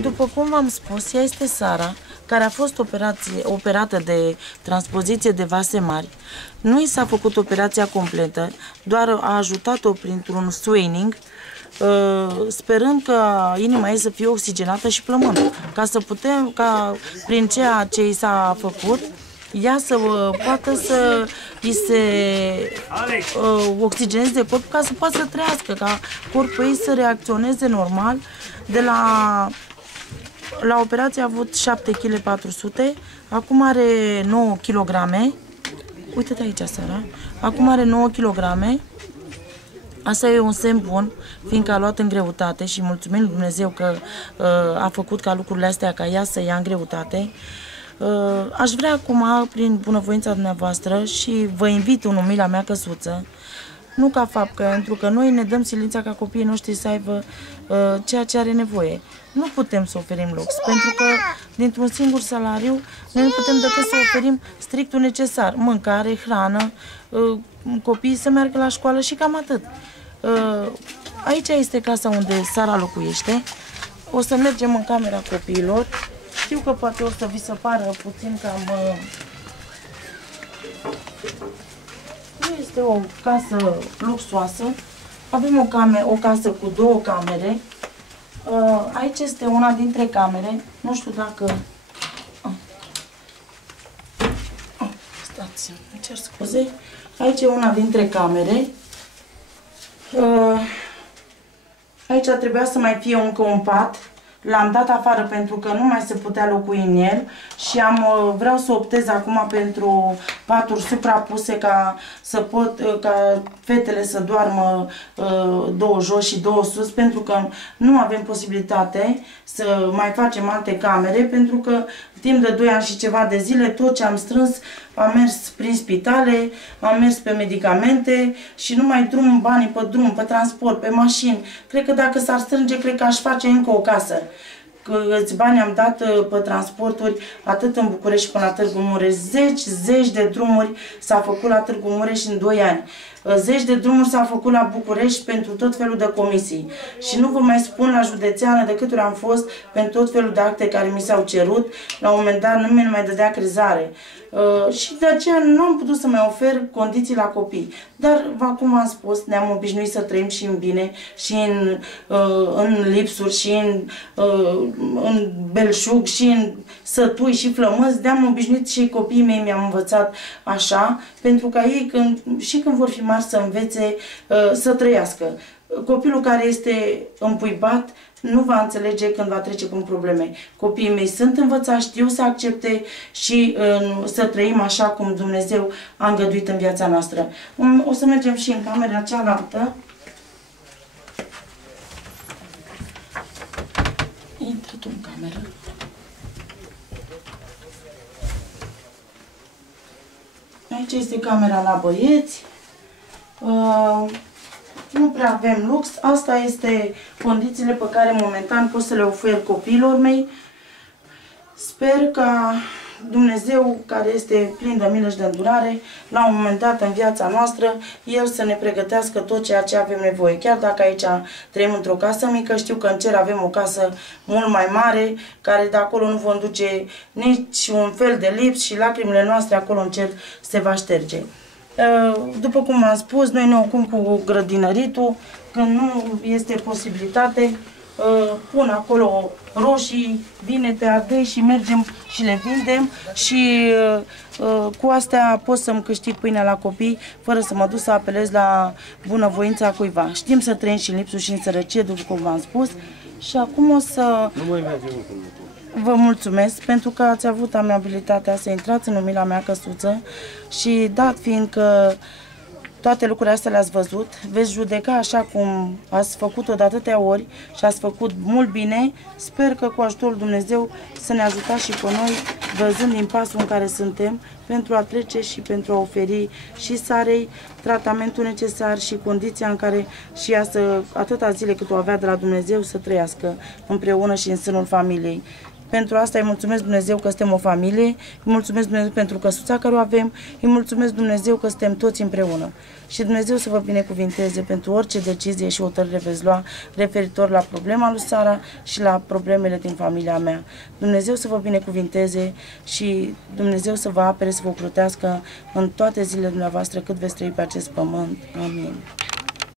După cum v-am spus, ea este Sara, care a fost operată de transpoziție de vase mari. Nu i s-a făcut operația completă, doar a ajutat-o printr-un swelling, sperând că inima ei să fie oxigenată și plămând, ca prin ceea ce i s-a făcut, ea să poată să îi se oxigeneze corpul, ca să poată să trăiască, ca corpul ei să reacționeze normal. De la operație a avut 7,4 kg, acum are 9 kg. Uite-te aici, Sara. Acum are 9 kg. Asta e un semn bun, fiindcă a luat în greutate și mulțumim lui Dumnezeu că a făcut ca lucrurile astea, ca ea să ia în greutate. Aș vrea acum, prin bunăvoința dumneavoastră, și vă invit în umila mea căsuță, nu ca fapt, pentru că noi ne dăm silința ca copiii noștri să aibă ceea ce are nevoie. Nu putem să oferim lux, pentru că dintr-un singur salariu noi nu putem decât să oferim strictul necesar, mâncare, hrană, copiii să meargă la școală și cam atât. Aici este casa unde Sara locuiește. O să mergem în camera copiilor. Știu că poate o să vi se pară puțin cam... Nu este o casă luxoasă. Avem o casă cu 2 camere. Aici este una dintre camere. Nu știu dacă... Stați, îmi cer scuze. Aici e una dintre camere. Aici trebuia să mai fie încă un pat. L-am dat afară pentru că nu mai se putea locui în el și vreau să optez acum pentru paturi suprapuse ca fetele să doarmă 2 jos și 2 sus, pentru că nu avem posibilitate să mai facem alte camere, pentru că timp de 2 ani și ceva de zile tot ce am strâns am mers prin spitale, am mers pe medicamente și nu mai banii pe drum, pe transport, pe mașini. Cred că dacă s-ar strânge, cred că aș face încă o casă. Câți bani am dat pe transporturi, atât în București până la Târgu Mureș. Zeci de drumuri s-a făcut la Târgu Mureș în 2 ani. Zeci de drumuri s-au făcut la București pentru tot felul de comisii. Și nu vă mai spun la județeană de câte ori am fost pentru tot felul de acte care mi s-au cerut. La un moment dat nimeni nu mai dădea crezare. Și de aceea nu am putut să mai ofer condiții la copii. Dar, cum am spus, ne-am obișnuit să trăim și în bine, și în lipsuri, și în belșug, și în sătui, și flămânzi. Ne-am obișnuit și copiii mei mi-am învățat așa, pentru ca ei, când vor fi mari, să învețe să trăiască. Copilul care este împuibat nu va înțelege când va trece prin probleme. Copiii mei sunt învățați, știu să accepte și să trăim așa cum Dumnezeu a îngăduit în viața noastră. O să mergem și în camera cealaltă. Intră tu în cameră. Aici este camera la băieți. Nu prea avem lux. Asta este condițiile pe care momentan pot să le ofer copiilor mei. Sper ca Dumnezeu, care este plin de milă și de îndurare, la un moment dat în viața noastră, El să ne pregătească tot ceea ce avem nevoie. Chiar dacă aici trăim într-o casă mică, știu că în cer avem o casă mult mai mare, care de acolo nu vom duce nici un fel de lips și lacrimile noastre acolo în cer se va șterge. După cum am spus, noi ne ocupăm cu grădinăritul. Când nu este posibilitate, pun acolo roșii, vinete, ardei și mergem și le vindem și cu astea pot să-mi câștig pâinea la copii fără să mă duc să apelez la bunăvoința cuiva. Știm să trăim și în lipsuri și în sărăcie, după cum v-am spus, și acum o să... Vă mulțumesc pentru că ați avut amabilitatea să intrați în umila mea căsuță și dat fiind că toate lucrurile astea le-ați văzut, veți judeca așa cum ați făcut-o de atâtea ori și ați făcut mult bine. Sper că cu ajutorul Dumnezeu să ne ajutați și pe noi, văzând din pasul în care suntem, pentru a trece și pentru a oferi și Sarei tratamentul necesar și condiția în care și ea atâta zile cât o avea de la Dumnezeu, să trăiască împreună și în sânul familiei. Pentru asta îi mulțumesc Dumnezeu că suntem o familie, îi mulțumesc Dumnezeu pentru căsuța care o avem, îi mulțumesc Dumnezeu că suntem toți împreună. Și Dumnezeu să vă binecuvinteze pentru orice decizie și hotărâre veți lua referitor la problema lui Sara și la problemele din familia mea. Dumnezeu să vă binecuvinteze și Dumnezeu să vă apere, să vă plutească în toate zilele dumneavoastră cât veți trăi pe acest pământ. Amin.